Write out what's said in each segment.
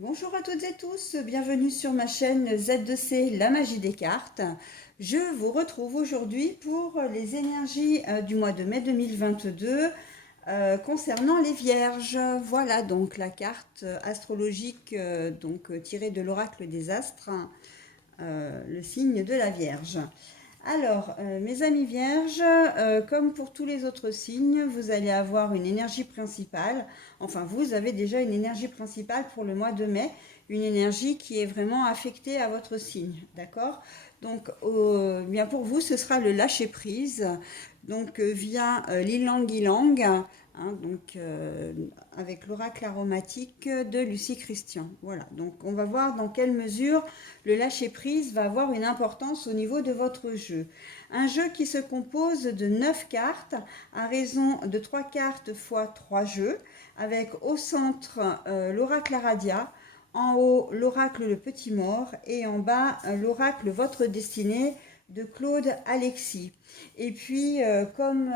Bonjour à toutes et tous, bienvenue sur ma chaîne Z2C, la magie des cartes. Je vous retrouve aujourd'hui pour les énergies du mois de mai 2022 concernant les vierges. Voilà donc la carte astrologique tirée de l'oracle des astres, le signe de la Vierge. Alors, mes amis vierges, comme pour tous les autres signes, vous allez avoir une énergie principale. Enfin, vous avez déjà une énergie principale pour le mois de mai, une énergie qui est vraiment affectée à votre signe, d'accord? Donc, bien pour vous, ce sera le lâcher prise. Donc, via l'ilang ilang, hein, avec l'oracle aromatique de Lucie Christian. Voilà. Donc, on va voir dans quelle mesure le lâcher-prise va avoir une importance au niveau de votre jeu. Un jeu qui se compose de 9 cartes à raison de 3 cartes fois 3 jeux, avec au centre l'oracle Aradia, en haut l'oracle Le Petit Mort et en bas l'oracle Votre Destinée de Claude Alexis. Et puis, comme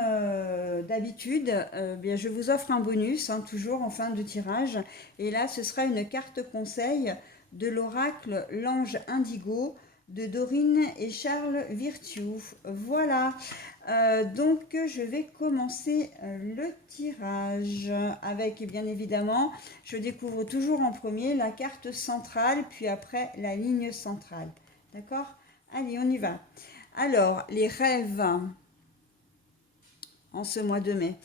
d'habitude, bien, je vous offre un bonus, hein, toujours en fin de tirage. Et là, ce sera une carte conseil de l'oracle L'Ange Indigo de Dorine et Charles Virtue. Voilà. Donc, je vais commencer le tirage avec, bien évidemment, je découvre toujours en premier la carte centrale, puis après la ligne centrale. D'accord? Allez, on y va. Alors, les rêves en ce mois de mai.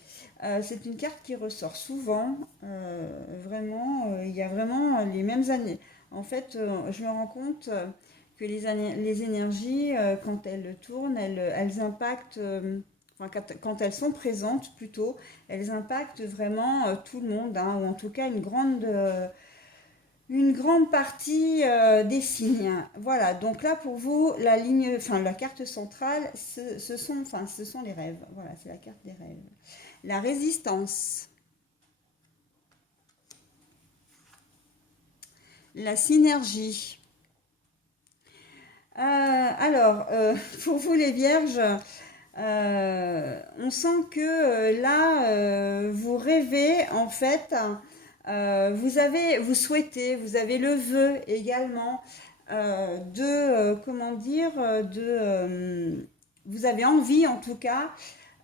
C'est une carte qui ressort souvent. Vraiment, il y a vraiment les mêmes années. En fait, je me rends compte que les énergies, quand elles tournent, elles impactent, enfin, quand elles sont présentes plutôt, elles impactent vraiment tout le monde, hein, ou en tout cas une grande partie des signes. Voilà, donc là pour vous, la carte centrale, ce sont les rêves. Voilà, c'est la carte des rêves. La résistance, la synergie. Pour vous les vierges, on sent que vous rêvez en fait, vous avez le vœu également comment dire, vous avez envie en tout cas,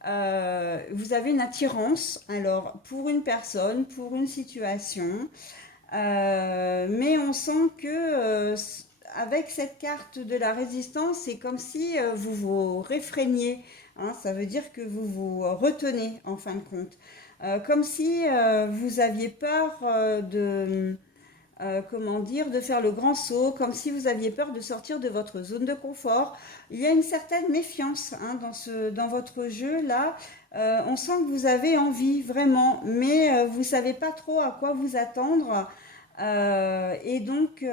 vous avez une attirance, alors pour une personne, pour une situation, mais on sent que avec cette carte de la résistance, c'est comme si vous vous réfréniez, hein, ça veut dire que vous vous retenez en fin de compte. Comme si vous aviez peur comment dire, de faire le grand saut, comme si vous aviez peur de sortir de votre zone de confort. Il y a une certaine méfiance, hein, dans votre jeu là. On sent que vous avez envie vraiment, mais vous ne savez pas trop à quoi vous attendre. Et donc,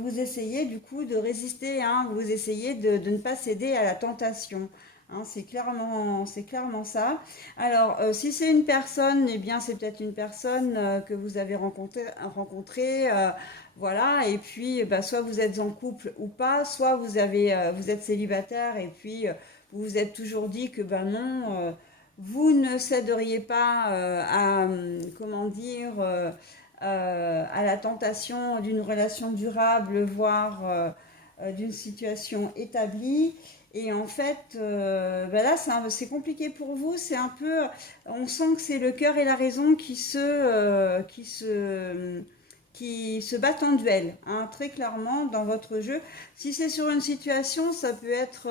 vous essayez du coup de résister, hein, vous essayez de ne pas céder à la tentation. Hein, c'est clairement ça. Alors, si c'est une personne, eh bien, c'est peut-être une personne que vous avez rencontrée, voilà. Et puis, soit vous êtes en couple ou pas, soit vous êtes célibataire et puis vous vous êtes toujours dit que ben non, vous ne céderiez pas comment dire, à la tentation d'une relation durable, voire d'une situation établie. Et en fait, là, c'est compliqué pour vous. C'est un peu, on sent que c'est le cœur et la raison qui se battent en duel, hein, très clairement dans votre jeu. Si c'est sur une situation, ça peut être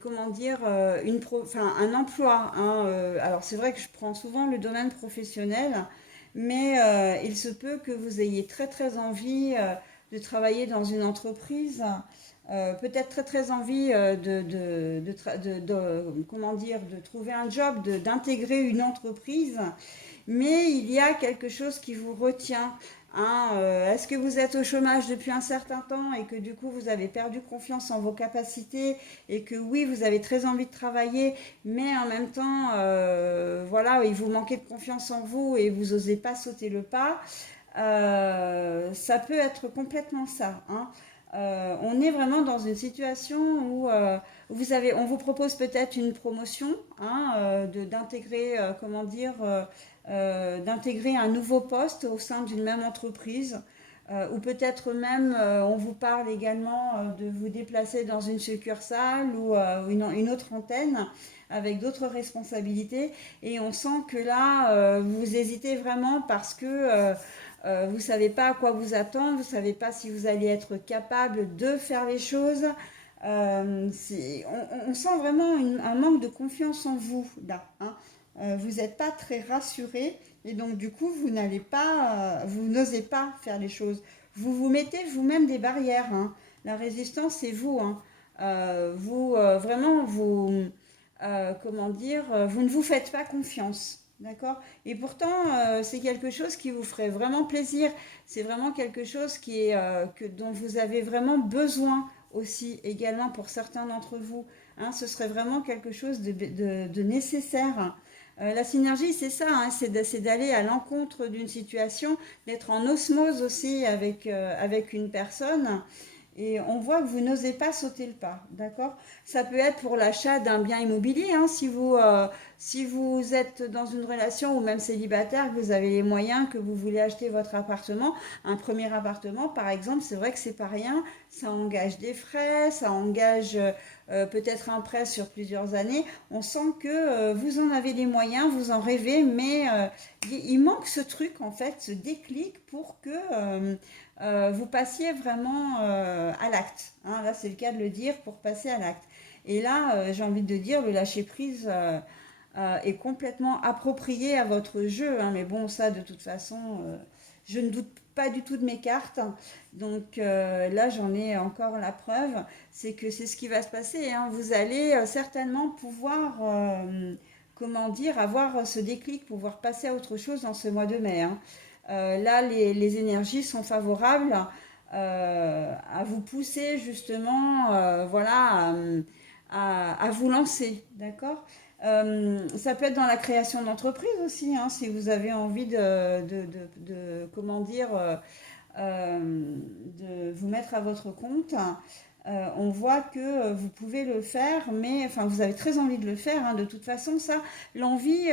comment dire, un emploi, hein, alors c'est vrai que je prends souvent le domaine professionnel, mais il se peut que vous ayez très très envie de travailler dans une entreprise, peut-être très très envie comment dire, de trouver un job, d'intégrer une entreprise, mais il y a quelque chose qui vous retient. Hein. Est-ce que vous êtes au chômage depuis un certain temps et que du coup vous avez perdu confiance en vos capacités et que oui, vous avez très envie de travailler, mais en même temps, voilà, il vous manquait de confiance en vous et vous n'osez pas sauter le pas. Ça peut être complètement ça. Hein. On est vraiment dans une situation où on vous propose peut-être une promotion, hein, d'intégrer, comment dire, d'intégrer un nouveau poste au sein d'une même entreprise. Ou peut-être même, on vous parle également de vous déplacer dans une succursale ou une autre antenne avec d'autres responsabilités. Et on sent que là, vous hésitez vraiment parce que vous ne savez pas à quoi vous attendre, vous ne savez pas si vous allez être capable de faire les choses. On sent vraiment un manque de confiance en vous là, hein. Vous n'êtes pas très rassuré et donc du coup vous n'allez pas, vous n'osez pas faire les choses. Vous vous mettez vous-même des barrières, hein. La résistance c'est vous, hein. Vraiment comment dire, vous ne vous faites pas confiance. D'accord. Et pourtant, c'est quelque chose qui vous ferait vraiment plaisir. C'est vraiment quelque chose dont vous avez vraiment besoin aussi, également pour certains d'entre vous. Hein, ce serait vraiment quelque chose de nécessaire. La synergie, c'est ça, hein, c'est d'aller à l'encontre d'une situation, d'être en osmose aussi avec une personne. Et on voit que vous n'osez pas sauter le pas, d'accord? Ça peut être pour l'achat d'un bien immobilier, hein, si vous êtes dans une relation ou même célibataire, que vous avez les moyens, que vous voulez acheter votre appartement, un premier appartement par exemple, c'est vrai que c'est pas rien, ça engage des frais, ça engage peut-être un prêt sur plusieurs années. On sent que vous en avez les moyens, vous en rêvez, mais il manque ce truc en fait, ce déclic pour que vous passiez vraiment à l'acte. Hein, là, c'est le cas de le dire pour passer à l'acte. Et là, j'ai envie de dire, le lâcher-prise est complètement approprié à votre jeu. Hein, mais bon, ça, de toute façon, je ne doute pas du tout de mes cartes. Donc là, j'en ai encore la preuve. C'est que c'est ce qui va se passer. Hein. Vous allez certainement pouvoir, comment dire, avoir ce déclic, pouvoir passer à autre chose dans ce mois de mai. Hein. Là, les énergies sont favorables à vous pousser justement, voilà, à vous lancer, d'accord. Ça peut être dans la création d'entreprise aussi, hein, si vous avez envie comment dire, de vous mettre à votre compte. On voit que vous pouvez le faire, mais enfin, vous avez très envie de le faire. Hein, de toute façon, ça, l'envie,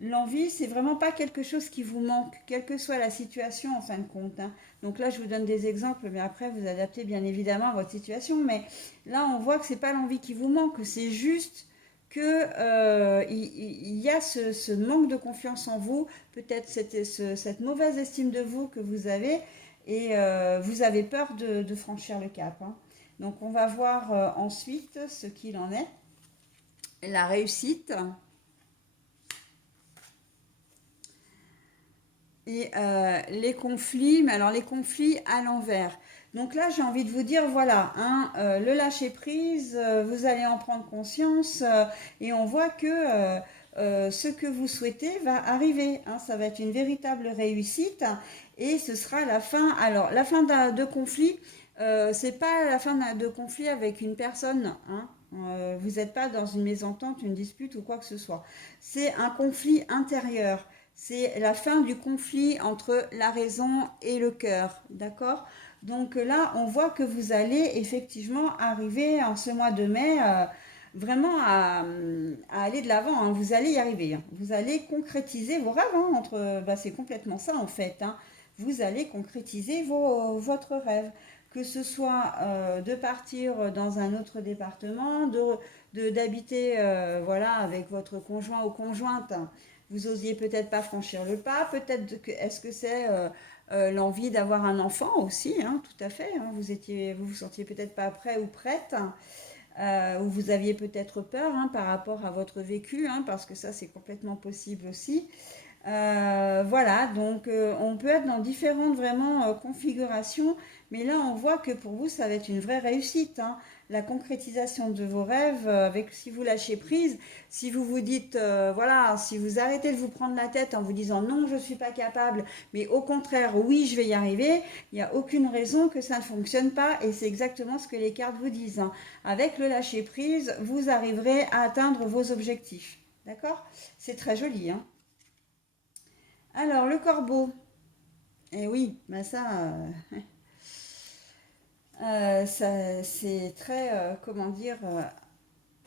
l'envie, c'est vraiment pas quelque chose qui vous manque, quelle que soit la situation en fin de compte. Hein. Donc là, je vous donne des exemples, mais après, vous adaptez bien évidemment à votre situation. Mais là, on voit que c'est pas l'envie qui vous manque, c'est juste que il y a ce manque de confiance en vous, peut-être cette mauvaise estime de vous que vous avez, et vous avez peur de franchir le cap. Hein. Donc on va voir ensuite ce qu'il en est. La réussite et les conflits, mais alors les conflits à l'envers. Donc là, j'ai envie de vous dire, voilà, hein, le lâcher prise, vous allez en prendre conscience et on voit que ce que vous souhaitez va arriver. Hein, ça va être une véritable réussite et ce sera la fin. Alors, la fin de conflit, c'est pas la fin de conflit avec une personne. Hein, vous n'êtes pas dans une mésentente, une dispute ou quoi que ce soit. C'est un conflit intérieur. C'est la fin du conflit entre la raison et le cœur, d'accord? Donc là, on voit que vous allez effectivement arriver en ce mois de mai vraiment à aller de l'avant. Hein. Vous allez y arriver. Hein. Vous allez concrétiser vos rêves. Hein, c'est complètement ça en fait. Hein. Vous allez concrétiser votre rêve. Que ce soit de partir dans un autre département, d'habiter voilà, avec votre conjoint ou conjointe. Hein. Vous osiez peut-être pas franchir le pas, peut-être que est-ce que c'est l'envie d'avoir un enfant aussi, hein, tout à fait. Hein, vous vous sentiez peut-être pas prêt ou prête, ou vous aviez peut-être peur hein, par rapport à votre vécu, hein, parce que ça c'est complètement possible aussi. Voilà, donc on peut être dans différentes vraiment configurations, mais là on voit que pour vous ça va être une vraie réussite. Hein. La concrétisation de vos rêves, avec si vous lâchez prise, si vous vous dites, voilà, si vous arrêtez de vous prendre la tête en vous disant non, je ne suis pas capable, mais au contraire, oui, je vais y arriver, il n'y a aucune raison que ça ne fonctionne pas et c'est exactement ce que les cartes vous disent. Hein. Avec le lâcher prise, vous arriverez à atteindre vos objectifs. D'accord. C'est très joli. Hein. Alors, le corbeau. Eh oui, bah ça c'est très, comment dire,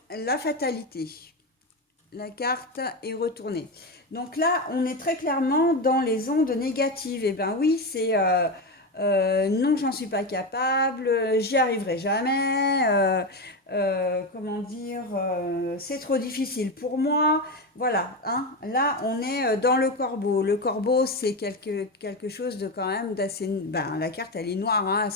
la fatalité. La carte est retournée. Donc là, on est très clairement dans les ondes négatives. Et ben oui, c'est non, j'en suis pas capable, j'y arriverai jamais, comment dire, c'est trop difficile pour moi. Voilà, hein. Là, on est dans le corbeau. Le corbeau, c'est quelque chose de quand même d'assez. Ben, la carte, elle est noire, hein,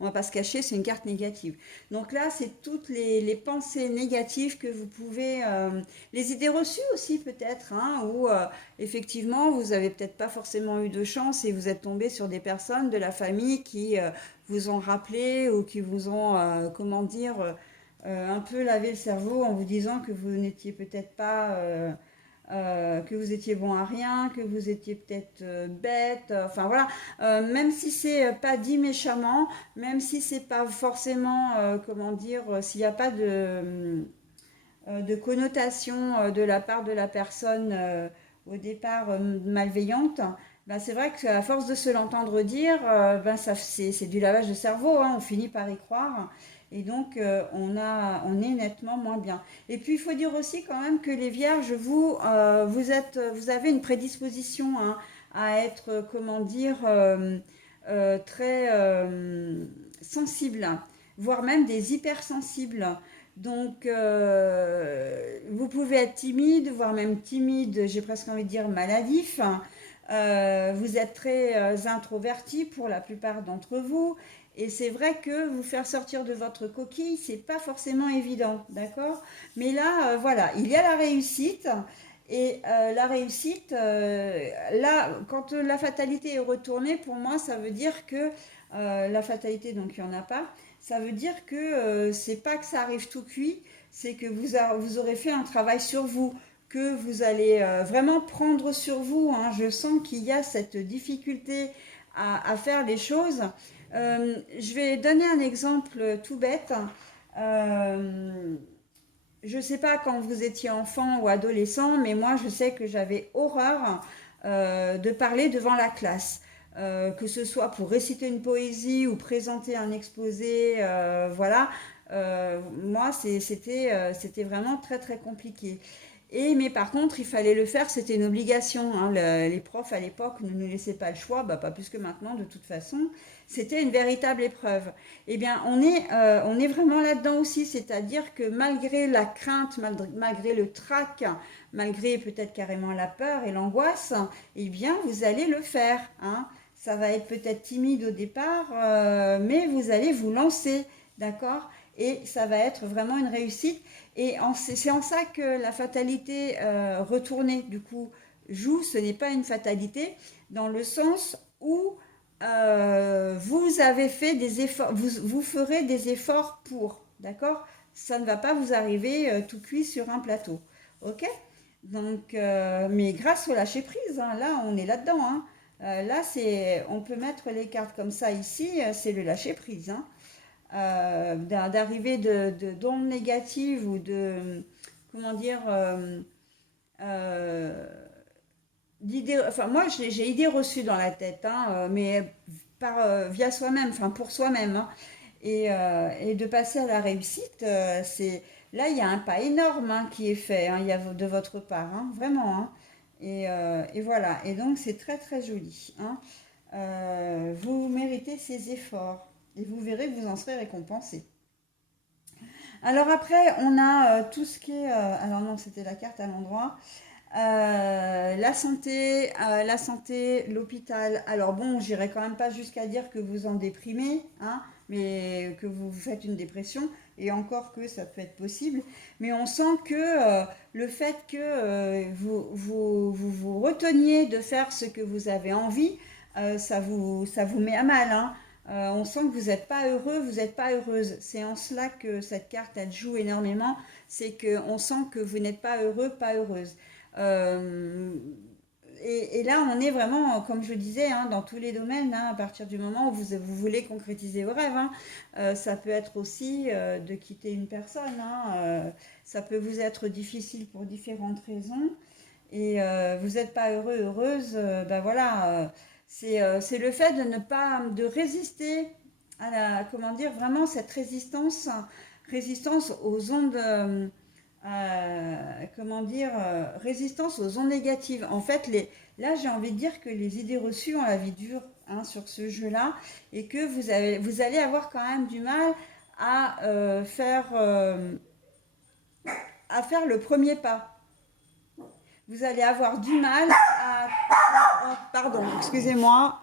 on va pas se cacher, c'est une carte négative. Donc là, c'est toutes les pensées négatives que vous pouvez. Les idées reçues aussi, peut-être, hein, ou effectivement, vous avez peut-être pas forcément eu de chance et vous êtes tombé sur des personnes de la famille qui vous ont rappelé ou qui vous ont, comment dire, un peu lavé le cerveau en vous disant que vous n'étiez peut-être pas, que vous étiez bon à rien, que vous étiez peut-être bête, enfin voilà. Même si c'est pas dit méchamment, même si c'est pas forcément, comment dire, s'il n'y a pas de connotation de la part de la personne au départ malveillante, ben c'est vrai qu'à force de se l'entendre dire, ben c'est du lavage de cerveau, hein, on finit par y croire. Et donc, on est nettement moins bien. Et puis, il faut dire aussi quand même que les vierges, vous avez une prédisposition, hein, à être, comment dire, très sensible, voire même des hypersensibles. Donc, vous pouvez être timide, voire même timide, j'ai presque envie de dire maladif. Vous êtes très introverti pour la plupart d'entre vous. Et c'est vrai que vous faire sortir de votre coquille, c'est pas forcément évident, d'accord? Mais là, voilà, il y a la réussite. Et la réussite, là, quand la fatalité est retournée, pour moi, ça veut dire que la fatalité, donc il n'y en a pas, ça veut dire que c'est pas que ça arrive tout cuit, c'est que vous aurez fait un travail sur vous, que vous allez vraiment prendre sur vous, hein. Je sens qu'il y a cette difficulté à faire les choses. Je vais donner un exemple tout bête. Euh, je ne sais pas quand vous étiez enfant ou adolescent, mais moi je sais que j'avais horreur de parler devant la classe. Que ce soit pour réciter une poésie ou présenter un exposé, voilà. Moi, c'était vraiment très très compliqué. Mais par contre, il fallait le faire, c'était une obligation, hein. Les profs à l'époque ne nous laissaient pas le choix, bah, pas plus que maintenant de toute façon. C'était une véritable épreuve. Eh bien, on est vraiment là-dedans aussi, c'est-à-dire que malgré la crainte, malgré le trac, malgré peut-être carrément la peur et l'angoisse, eh bien, vous allez le faire, hein. Ça va être peut-être timide au départ, mais vous allez vous lancer, d'accord? Et ça va être vraiment une réussite. Et c'est en ça que la fatalité retournée, du coup, joue. Ce n'est pas une fatalité, dans le sens où vous avez fait des efforts, vous ferez des efforts pour, d'accord? Ça ne va pas vous arriver tout cuit sur un plateau, ok? Donc, mais grâce au lâcher prise, hein, là, on est là-dedans, hein. Là, on peut mettre les cartes comme ça ici, c'est le lâcher prise, hein. D'arriver d'ondes négatives ou de, comment dire, euh, d'idées, enfin moi j'ai idées reçues dans la tête, hein, mais via soi-même, enfin pour soi-même, hein. Et de passer à la réussite, là il y a un pas énorme, hein, qui est fait, hein, il y a de votre part, hein, vraiment, hein. Et voilà, et donc c'est très très joli, hein. Vous méritez ces efforts et vous verrez que vous en serez récompensé. Alors après, on a tout ce qui est... alors non, c'était la carte à l'endroit. La santé, l'hôpital. Alors bon, j'irai quand même pas jusqu'à dire que vous en déprimez, hein, mais que vous faites une dépression, et encore que ça peut être possible. Mais on sent que le fait que vous reteniez de faire ce que vous avez envie, ça vous met à mal, hein. On sent que vous n'êtes pas heureux, vous n'êtes pas heureuse. C'est en cela que cette carte, elle joue énormément. C'est qu'on sent que vous n'êtes pas heureux, pas heureuse. Euh, et là, on est vraiment, comme je disais, hein, dans tous les domaines, hein, à partir du moment où vous voulez concrétiser vos rêves, hein. Ça peut être aussi de quitter une personne, hein, ça peut vous être difficile pour différentes raisons. Et vous n'êtes pas heureux, heureuse, ben voilà, c'est le fait de ne pas, de résister à la, comment dire, vraiment cette résistance aux ondes comment dire, résistance aux ondes négatives. En fait, là, j'ai envie de dire que les idées reçues ont la vie dure, hein, sur ce jeu-là, et que vous allez avoir quand même du mal à, à faire le premier pas. Vous allez avoir du mal à... Oh, pardon, excusez-moi.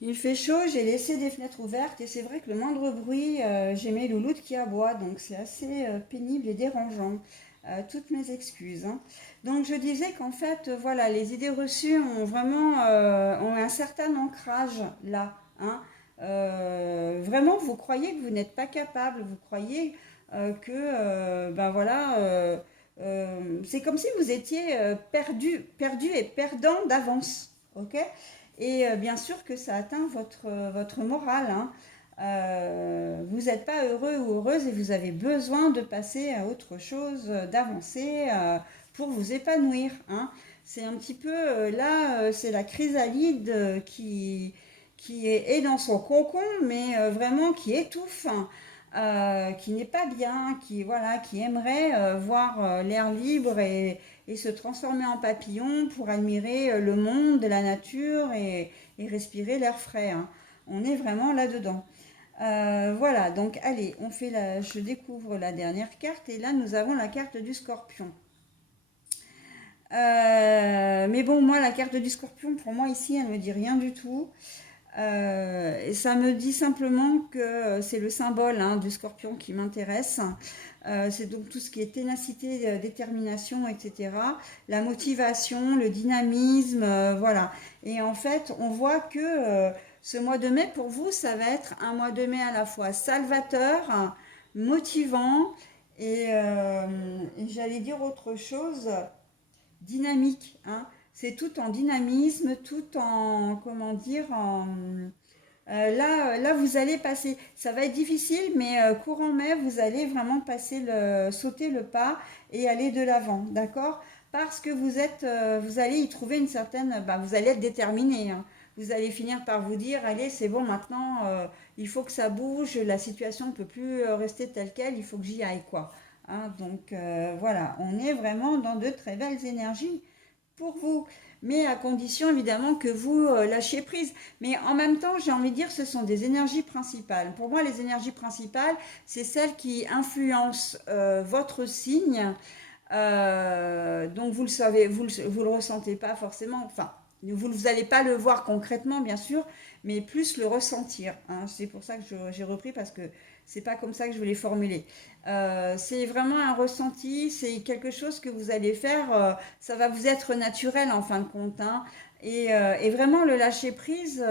Il fait chaud, j'ai laissé des fenêtres ouvertes et c'est vrai que le moindre bruit, j'ai mes louloutes qui aboient, donc c'est assez pénible et dérangeant. Toutes mes excuses, hein. Donc je disais qu'en fait, voilà, les idées reçues ont vraiment ont un certain ancrage là, hein. Vraiment, vous croyez que vous n'êtes pas capable, vous croyez ben voilà, c'est comme si vous étiez perdu et perdant d'avance, ok? Et bien sûr que ça atteint votre morale, hein. Vous n'êtes pas heureux ou heureuse et vous avez besoin de passer à autre chose, d'avancer pour vous épanouir, hein. C'est un petit peu là, c'est la chrysalide qui est dans son cocon, mais vraiment qui étouffe, hein, qui n'est pas bien, qui, voilà, qui aimerait voir l'air libre et se transformer en papillon pour admirer le monde, la nature et respirer l'air frais, hein. On est vraiment là-dedans. Voilà, donc allez, je découvre la dernière carte et là nous avons la carte du scorpion. Mais bon, moi la carte du scorpion, pour moi ici, elle ne me dit rien du tout. Et ça me dit simplement que c'est le symbole, hein, du scorpion qui m'intéresse. C'est donc tout ce qui est ténacité, détermination, etc. La motivation, le dynamisme, voilà. Et en fait, on voit que ce mois de mai, pour vous, ça va être un mois de mai à la fois salvateur, hein, motivant et j'allais dire autre chose, dynamique, hein. C'est tout en dynamisme, tout en, comment dire, là, vous allez passer, ça va être difficile, mais courant mai, vous allez vraiment sauter le pas et aller de l'avant, d'accord? Parce que vous allez y trouver une certaine, bah, vous allez être déterminé, hein. Vous allez finir par vous dire, allez, c'est bon, maintenant, il faut que ça bouge, la situation ne peut plus rester telle qu'elle, il faut que j'y aille, quoi, hein. Donc voilà, on est vraiment dans de très belles énergies pour vous, mais à condition évidemment que vous lâchiez prise. Mais en même temps, j'ai envie de dire, ce sont des énergies principales. Pour moi, les énergies principales, c'est celles qui influencent votre signe. Donc vous le savez, vous le ressentez pas forcément. Enfin, vous n'allez pas le voir concrètement, bien sûr, mais plus le ressentir, hein. C'est pour ça que j'ai repris parce que c'est pas comme ça que je voulais formuler. C'est vraiment un ressenti, c'est quelque chose que vous allez faire, ça va vous être naturel en fin de compte, hein. Et vraiment le lâcher prise,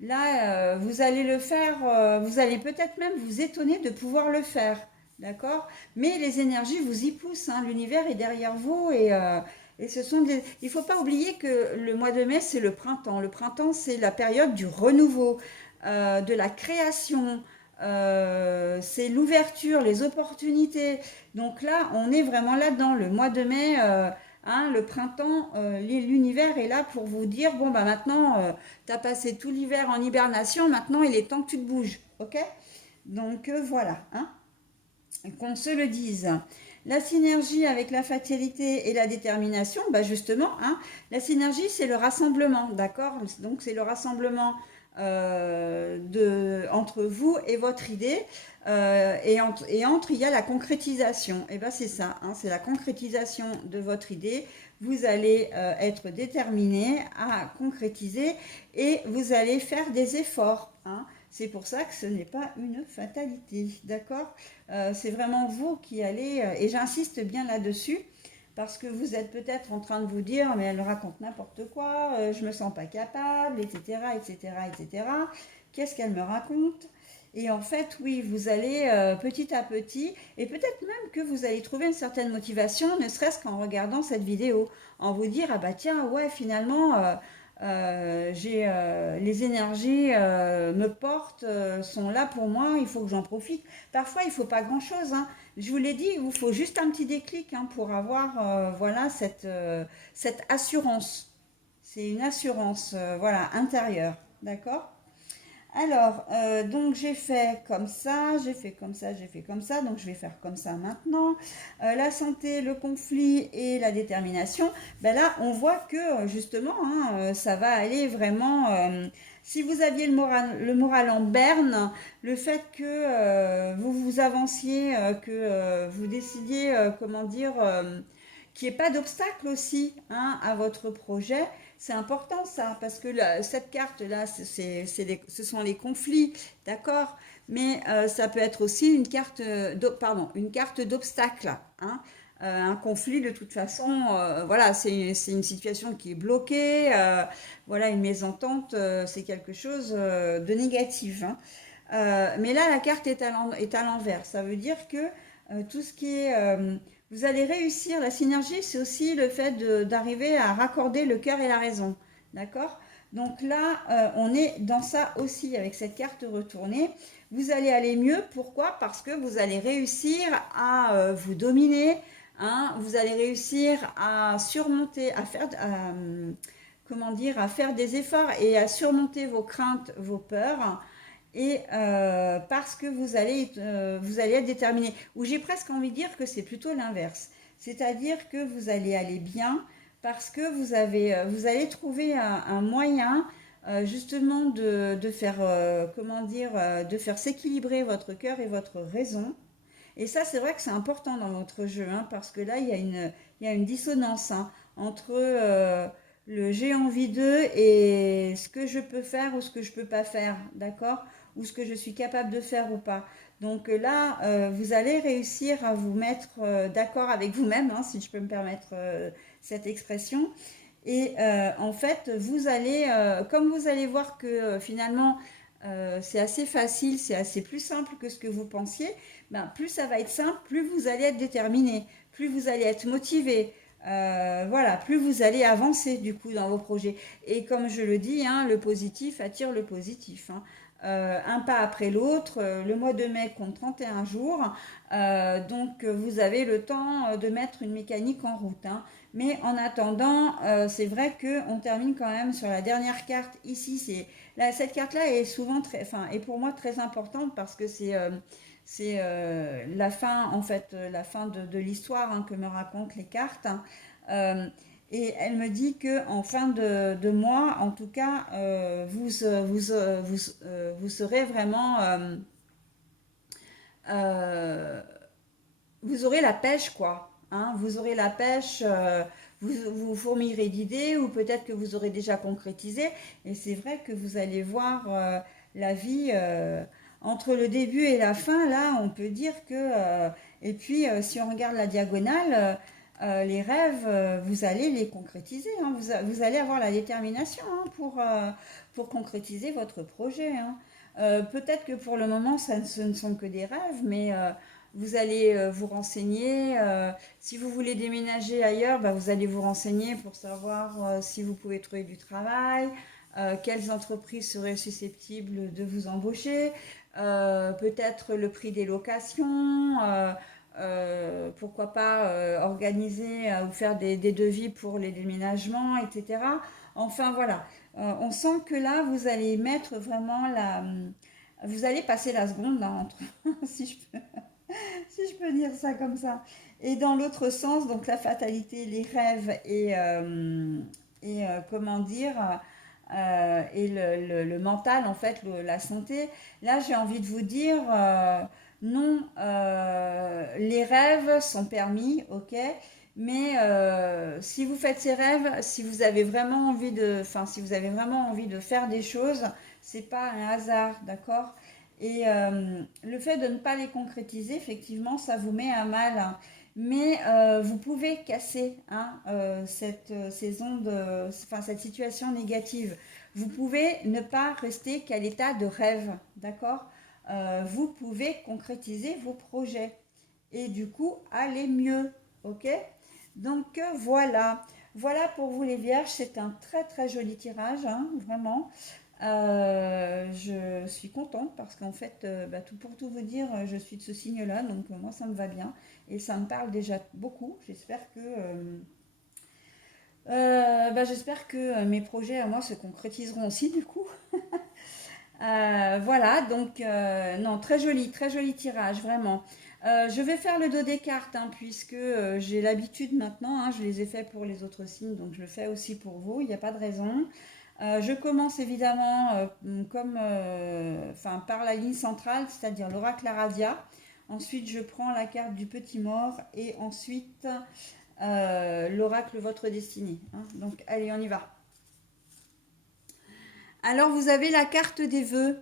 là, vous allez le faire, vous allez peut-être même vous étonner de pouvoir le faire, d'accord? Mais les énergies vous y poussent, hein. L'univers est derrière vous et il ne faut pas oublier que le mois de mai, c'est le printemps. Le printemps, c'est la période du renouveau, de la création, c'est l'ouverture, les opportunités. Donc là, on est vraiment là-dedans. Le mois de mai, hein, le printemps, l'univers est là pour vous dire, bon, bah maintenant, tu as passé tout l'hiver en hibernation, maintenant il est temps que tu te bouges. OK? Donc voilà, hein, qu'on se le dise. La synergie avec la fatalité et la détermination, bah justement, hein, la synergie, c'est le rassemblement, d'accord? Donc c'est le rassemblement entre vous et votre idée, il y a la concrétisation. Et bien c'est ça, hein, c'est la concrétisation de votre idée. Vous allez être déterminé à concrétiser et vous allez faire des efforts, hein. C'est pour ça que ce n'est pas une fatalité, d'accord? C'est vraiment vous qui allez, et j'insiste bien là-dessus, parce que vous êtes peut-être en train de vous dire, mais elle raconte n'importe quoi, je me sens pas capable, etc., etc., etc. Qu'est-ce qu'elle me raconte? Et en fait, oui, vous allez petit à petit, et peut-être même que vous allez trouver une certaine motivation, ne serait-ce qu'en regardant cette vidéo, en vous dire, ah bah tiens, ouais, finalement, les énergies me portent, sont là pour moi, il faut que j'en profite. Parfois, il ne faut pas grand-chose, hein. Je vous l'ai dit, il vous faut juste un petit déclic, hein, pour avoir voilà, cette assurance. C'est une assurance voilà, intérieure. D'accord? Alors, donc j'ai fait comme ça, j'ai fait comme ça, j'ai fait comme ça, donc je vais faire comme ça maintenant. La santé, le conflit et la détermination, ben là, on voit que justement, hein, ça va aller vraiment. Si vous aviez le moral en berne, le fait que vous vous avanciez, que vous décidiez, comment dire, qu'il n'y ait pas d'obstacle aussi, hein, à votre projet, c'est important ça, parce que cette carte-là, ce sont les conflits, d'accord? Mais ça peut être aussi une carte, une carte d'obstacle, hein? Un conflit, de toute façon, voilà, c'est une situation qui est bloquée, voilà, une mésentente, c'est quelque chose de négatif, hein. Mais là, la carte est à l'envers. Ça veut dire que tout ce qui est... vous allez réussir. La synergie, c'est aussi le fait d'arriver à raccorder le cœur et la raison. D'accord? Donc là, on est dans ça aussi avec cette carte retournée. Vous allez aller mieux. Pourquoi? Parce que vous allez réussir à vous dominer. Hein, vous allez réussir à surmonter, comment dire, à faire des efforts et à surmonter vos craintes, vos peurs et parce que vous allez être déterminé. Ou j'ai presque envie de dire que c'est plutôt l'inverse. C'est-à-dire que vous allez aller bien parce que vous allez trouver un moyen justement de faire, comment dire, de faire s'équilibrer votre cœur et votre raison. Et ça, c'est vrai que c'est important dans votre jeu, hein, parce que là, il y a une dissonance, hein, entre le j'ai envie d'eux et ce que je peux faire ou ce que je peux pas faire, d'accord? Ou ce que je suis capable de faire ou pas. Donc là, vous allez réussir à vous mettre d'accord avec vous-même, hein, si je peux me permettre cette expression. Et en fait, comme vous allez voir que finalement, c'est assez facile, c'est assez plus simple que ce que vous pensiez, ben, plus ça va être simple, plus vous allez être déterminé, plus vous allez être motivé. Voilà, plus vous allez avancer du coup dans vos projets. Et comme je le dis, hein, le positif attire le positif, hein. Un pas après l'autre, le mois de mai compte 31 jours, donc vous avez le temps de mettre une mécanique en route, hein. Mais en attendant, c'est vrai qu'on termine quand même sur la dernière carte. Ici, cette carte-là est souvent est pour moi très importante parce que c'est la fin, en fait, la fin de l'histoire, hein, que me racontent les cartes, hein. Euh, et elle me dit que en fin de mois, en tout cas, vous serez vraiment, euh, vous aurez la pêche, quoi, hein. Vous aurez la pêche, vous fourmillerez d'idées, ou peut-être que vous aurez déjà concrétisé. Et c'est vrai que vous allez voir la vie entre le début et la fin. Là, on peut dire que... et puis, si on regarde la diagonale, les rêves, vous allez les concrétiser, hein. Vous allez avoir la détermination, hein, pour concrétiser votre projet, hein. Peut-être que pour le moment, ce ne sont que des rêves, mais vous allez vous renseigner. Si vous voulez déménager ailleurs, bah, vous allez vous renseigner pour savoir si vous pouvez trouver du travail, quelles entreprises seraient susceptibles de vous embaucher, peut-être le prix des locations, pourquoi pas organiser ou faire des devis pour les déménagements, etc. Enfin voilà. On sent que là, vous allez mettre vraiment vous allez passer la seconde, hein, si je peux, si je peux dire ça comme ça. Et dans l'autre sens, donc la fatalité, les rêves et comment dire, et le mental, en fait, la santé. Là, j'ai envie de vous dire, non, les rêves sont permis, ok, mais si vous faites ces rêves, si vous avez vraiment envie si vous avez vraiment envie de faire des choses, c'est pas un hasard, d'accord? Et le fait de ne pas les concrétiser, effectivement, ça vous met à mal, hein. Mais vous pouvez casser, hein, ces ondes, cette situation négative. Vous pouvez ne pas rester qu'à l'état de rêve, d'accord? Vous pouvez concrétiser vos projets et du coup aller mieux, ok? Donc voilà. Voilà pour vous les vierges, c'est un très très joli tirage, hein, vraiment. Je suis contente parce qu'en fait, pour tout vous dire, je suis de ce signe-là, donc moi ça me va bien et ça me parle déjà beaucoup. J'espère que mes projets à moi se concrétiseront aussi du coup. Voilà, donc non, très joli tirage, vraiment. Je vais faire le dos des cartes, hein, puisque j'ai l'habitude maintenant, hein, je les ai fait pour les autres signes, donc je le fais aussi pour vous, il n'y a pas de raison. Je commence évidemment enfin, par la ligne centrale, c'est-à-dire l'oracle Aradia. Ensuite, je prends la carte du petit mort et ensuite l'oracle votre destinée, hein. Donc, allez, on y va. Alors, vous avez la carte des vœux.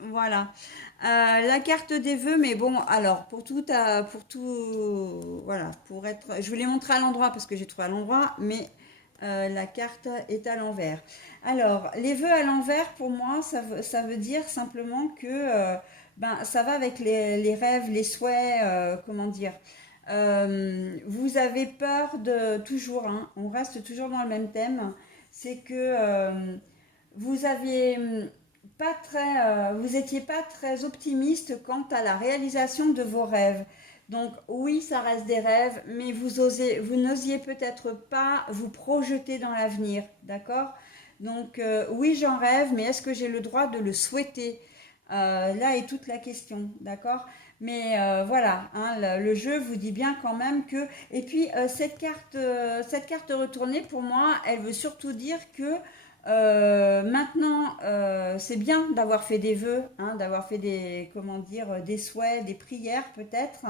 Voilà. La carte des vœux, mais bon, alors, pour tout, voilà, pour être, je vous l'ai montré à l'endroit parce que j'ai trouvé à l'endroit, mais la carte est à l'envers. Alors, les vœux à l'envers, pour moi, ça veut dire simplement que ben, ça va avec les rêves, les souhaits, comment dire. Vous avez peur de toujours, hein, on reste toujours dans le même thème, c'est que vous aviez pas très, vous étiez pas très optimiste quant à la réalisation de vos rêves. Donc oui, ça reste des rêves, mais vous n'osiez peut-être pas vous projeter dans l'avenir, d'accord? Donc oui, j'en rêve, mais est-ce que j'ai le droit de le souhaiter? Là est toute la question, d'accord? Mais voilà, hein, le jeu vous dit bien quand même que. Et puis cette carte retournée, pour moi, elle veut surtout dire que maintenant, c'est bien d'avoir fait des vœux, hein, d'avoir fait des, comment dire, des souhaits, des prières peut-être,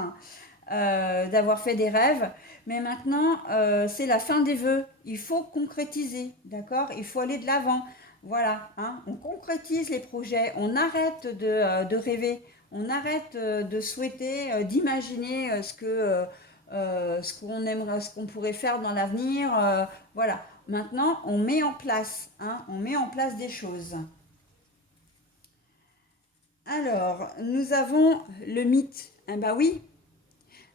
d'avoir fait des rêves. Mais maintenant, c'est la fin des vœux. Il faut concrétiser, d'accord? Il faut aller de l'avant. Voilà, hein, on concrétise les projets, on arrête de rêver, on arrête de souhaiter, d'imaginer ce qu'on aimerait, ce qu'on pourrait faire dans l'avenir. Voilà, maintenant on met en place, hein, on met en place des choses. Alors, nous avons le mythe. Ah bah oui,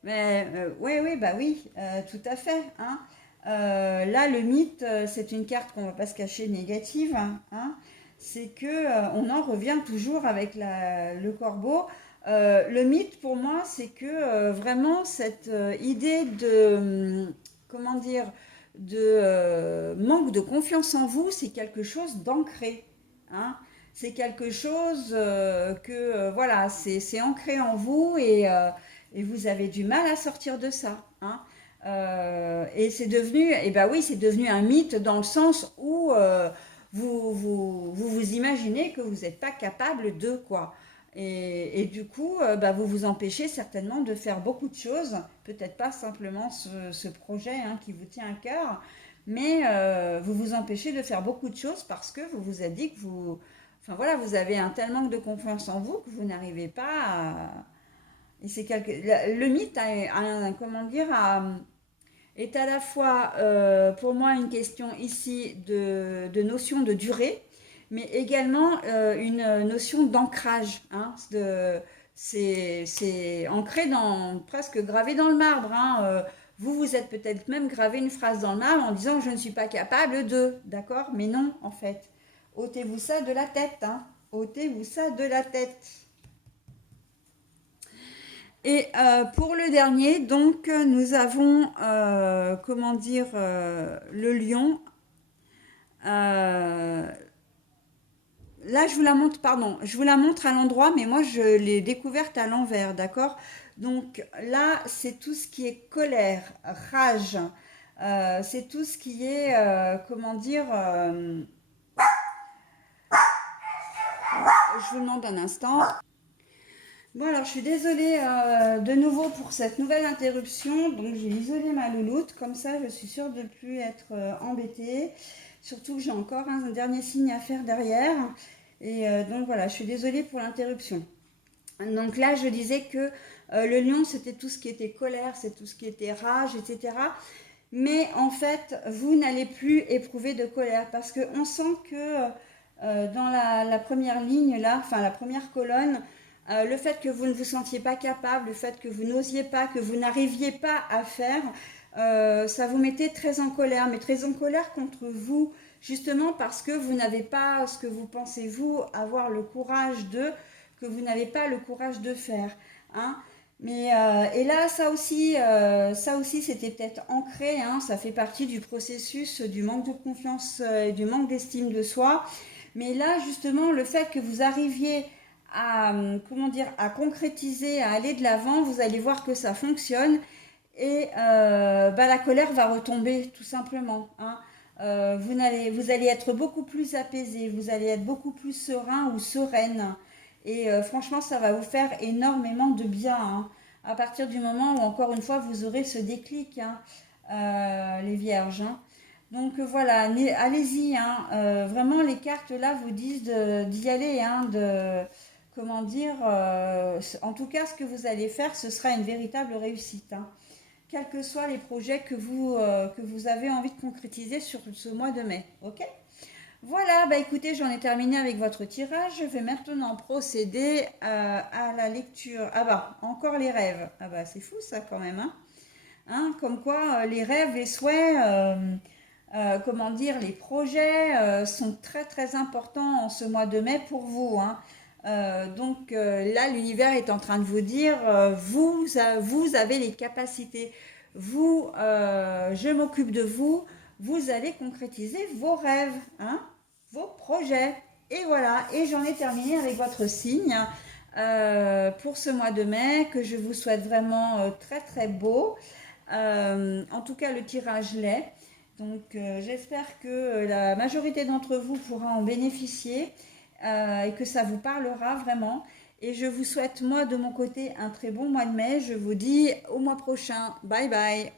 mais ouais, oui, bah oui, tout à fait, hein. Là, le mythe, c'est une carte qu'on ne va pas se cacher négative, hein. C'est que on en revient toujours avec le corbeau. Le mythe, pour moi, c'est que vraiment cette idée comment dire, de manque de confiance en vous, c'est quelque chose d'ancré, hein. C'est quelque chose que, voilà, c'est ancré en vous et vous avez du mal à sortir de ça, hein. Et c'est devenu, et ben oui, c'est devenu un mythe dans le sens où vous imaginez que vous n'êtes pas capable de quoi. Et du coup, bah, vous vous empêchez certainement de faire beaucoup de choses, peut-être pas simplement ce projet, hein, qui vous tient à cœur, mais vous vous empêchez de faire beaucoup de choses parce que vous vous êtes dit que enfin voilà, vous avez un tel manque de confiance en vous que vous n'arrivez pas à. Et c'est le mythe comment dire, est à la fois pour moi une question ici de notion de durée, mais également une notion d'ancrage, hein, c'est ancré dans, presque gravé dans le marbre, hein. Vous vous êtes peut-être même gravé une phrase dans le marbre en disant je ne suis pas capable de, d'accord? Mais non, en fait. Ôtez-vous ça de la tête, hein. Ôtez-vous ça de la tête. Et pour le dernier, donc, nous avons, comment dire, le lion. Euh, Là, je vous la montre, pardon, je vous la montre à l'endroit, mais moi, je l'ai découverte à l'envers, d'accord? Donc là, c'est tout ce qui est colère, rage, c'est tout ce qui est, comment dire, je vous demande un instant. Bon, alors je suis désolée de nouveau pour cette nouvelle interruption. Donc j'ai isolé ma louloute, comme ça je suis sûre de ne plus être embêtée. Surtout que j'ai encore un dernier signe à faire derrière. Et donc voilà, je suis désolée pour l'interruption. Donc là, je disais que le lion, c'était tout ce qui était colère, c'est tout ce qui était rage, etc. Mais en fait, vous n'allez plus éprouver de colère parce qu'on sent que dans la première ligne, là, enfin la première colonne, le fait que vous ne vous sentiez pas capable, le fait que vous n'osiez pas, que vous n'arriviez pas à faire, ça vous mettait très en colère, mais très en colère contre vous, justement parce que vous n'avez pas ce que vous pensez, vous, avoir le courage que vous n'avez pas le courage de faire, hein. Mais et là, ça aussi, c'était peut-être ancré, hein, ça fait partie du processus du manque de confiance et du manque d'estime de soi. Mais là, justement, le fait que vous arriviez à, comment dire, à concrétiser, à aller de l'avant, vous allez voir que ça fonctionne et bah, la colère va retomber tout simplement, hein. Vous allez être beaucoup plus apaisé, vous allez être beaucoup plus serein ou sereine. Et franchement, ça va vous faire énormément de bien, hein. À partir du moment où, encore une fois, vous aurez ce déclic, hein, les vierges, hein. Donc voilà, allez-y, hein. Vraiment, les cartes là vous disent d'y aller, hein, comment dire, en tout cas, ce que vous allez faire, ce sera une véritable réussite, hein, quels que soient les projets que vous avez envie de concrétiser sur ce mois de mai. Ok? Voilà, bah écoutez, j'en ai terminé avec votre tirage. Je vais maintenant procéder à la lecture. Ah bah, encore les rêves. Ah bah, c'est fou ça quand même, hein. Hein, comme quoi, les rêves, les souhaits, comment dire, les projets sont très très importants en ce mois de mai pour vous, hein. Donc là, l'univers est en train de vous dire, vous avez les capacités, je m'occupe de vous, vous allez concrétiser vos rêves, hein, vos projets. Et voilà, et j'en ai terminé avec votre signe pour ce mois de mai, que je vous souhaite vraiment très très beau. En tout cas, le tirage l'est. Donc, j'espère que la majorité d'entre vous pourra en bénéficier et que ça vous parlera vraiment. Et je vous souhaite, moi, de mon côté, un très bon mois de mai. Je vous dis au mois prochain. Bye bye.